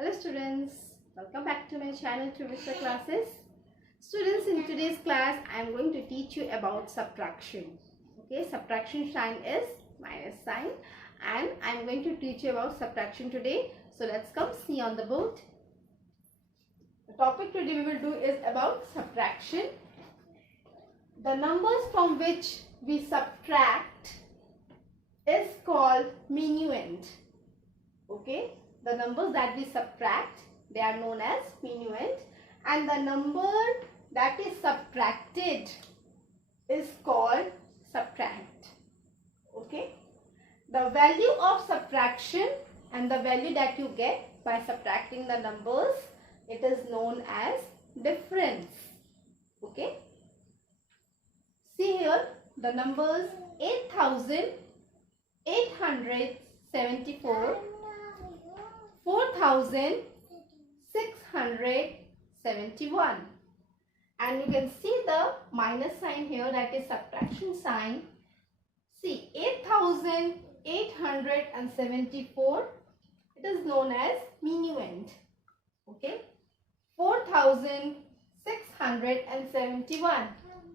Hello students, welcome back to my channel Trivia Classes. Students, in today's class I am going to teach you about subtraction. Okay, subtraction sign is minus sign and I am going to teach you about subtraction today. So let's come see on the board. The topic today we will do is about subtraction. The numbers from which we subtract is called minuend. Okay, the numbers that we subtract, they are known as minuend, and the number that is subtracted is called subtrahend. Okay, the value of subtraction and the value that you get by subtracting the numbers, it is known as difference. Okay, see here the numbers 8,874, 4,671, and you can see the minus sign here, that is subtraction sign. See, 8,874, it is known as minuend. Okay, 4,671,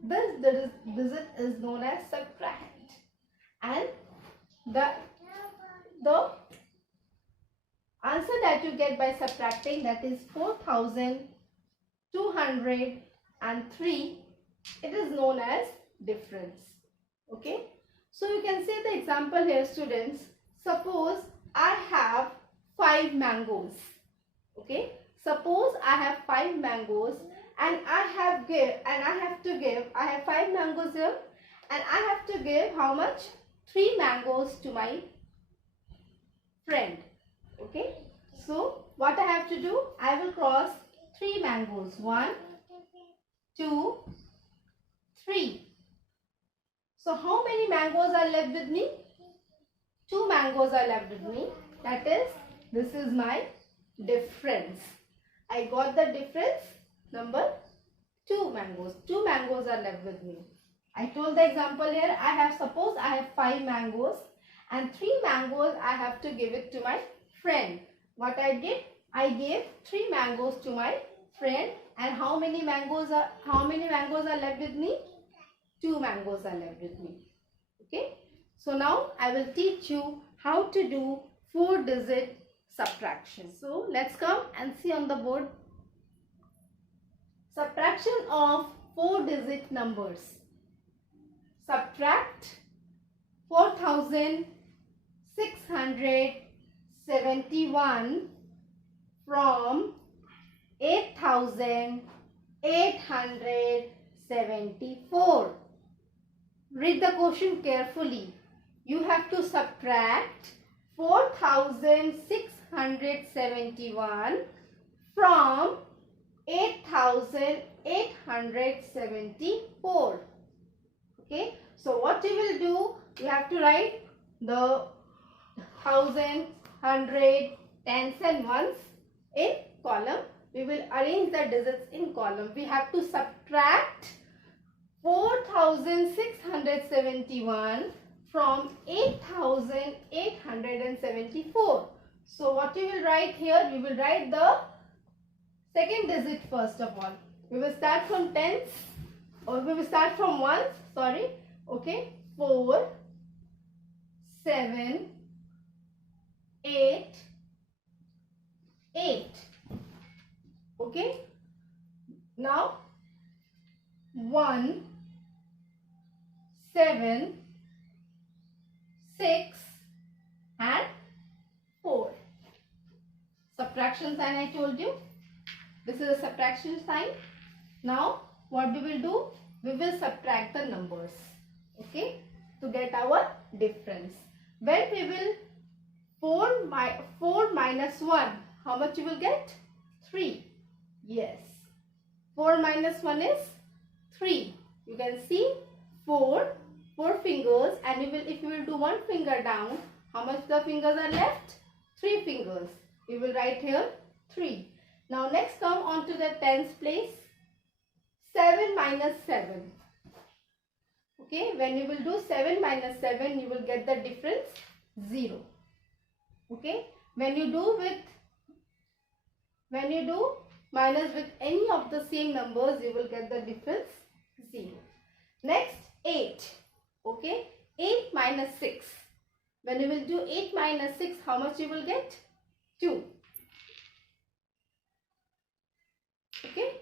this digit is known as subtrahend, and the answer that you get by subtracting, that is 4,203, it is known as difference. Okay, so you can see the example here, students. Suppose I have 5 mangoes. Okay, suppose I have 5 mangoes and I have 5 mangoes here, and I have to give how much? 3 mangoes to my friend. Okay, so what I have to do, I will cross 3 mangoes. 1, 2, 3. So how many mangoes are left with me? 2 mangoes are left with me. That is, this is my difference. I got the difference number 2 mangoes. 2 mangoes are left with me. I told the example here, suppose I have 5 mangoes and 3 mangoes I have to give it to my friend. What I did, I gave 3 mangoes to my friend, and how many mangoes are left with me? 2 mangoes are left with me. Okay, so now I will teach you how to do 4-digit subtraction. So let's come and see on the board. Subtraction of 4-digit numbers. Subtract 4,671 from 8,874. Read the question carefully. You have to subtract 4,671 from 8,874. Okay, so what you will do, you have to write the thousands, hundred, tens and ones in column. We will arrange the digits in column. We have to subtract 4,671 from 8,874. So what you will write here, we will write the second digit first of all. We will start from tens, or we will start from ones, sorry. Okay, 4, 7, 8, 8. Okay, now 1, 7, 6 and 4. Subtraction sign I told you. This is a subtraction sign. Now what we will do? We will subtract the numbers. Okay, to get our difference. When we will 4 minus 1, how much you will get? 3. Yes, 4 minus 1 is 3. You can see 4 fingers, and if you will do 1 finger down, how much the fingers are left? 3 fingers. We will write here 3. Now next come on to the tens place. 7 minus 7. Okay, when you will do 7 minus 7, you will get the difference 0. Okay, when you do with When you do minus with any of the same numbers, you will get the difference 0. Next 8. Okay, 8 minus 6. When you will do 8 minus 6, how much you will get? 2. Okay.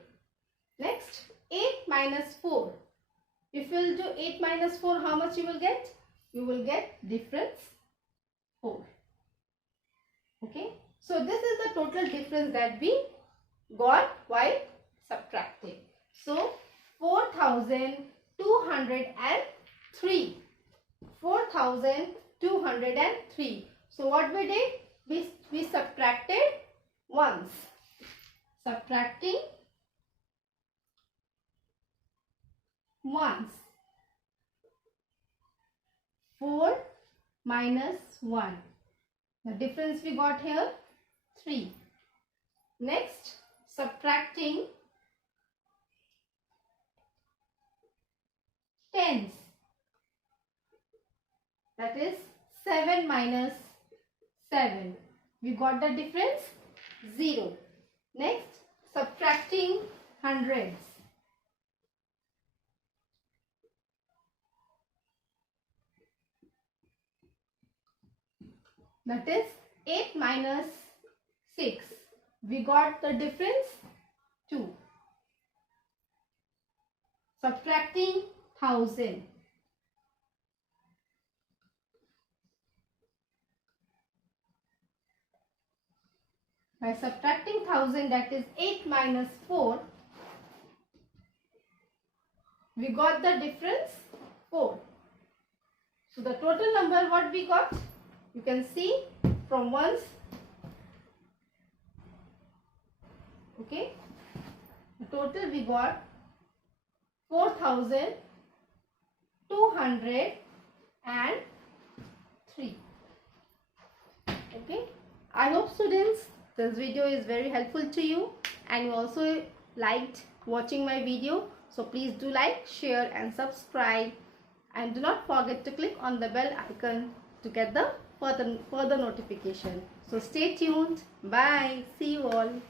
Next 8 minus 4. If you will do 8 minus 4, how much you will get? You will get difference 4. Okay. So this is the total difference that we got while subtracting. So 4,203. 4,203. So what we did? We subtracted once. Subtracting once. 4 minus 1. The difference we got here 3. Next, subtracting tens. That is 7 minus 7. We got the difference 0. Next, subtracting hundreds. That is 8 minus 6. We got the difference 2. Subtracting 1000. By subtracting 1000, that is 8 minus 4. We got the difference 4. So the total number what we got? You can see from ones. Okay. The total we got 4,203. Okay. I hope students this video is very helpful to you and you also liked watching my video. So please do like, share and subscribe, and do not forget to click on the bell icon to get the further notification. So stay tuned. Bye. See you all.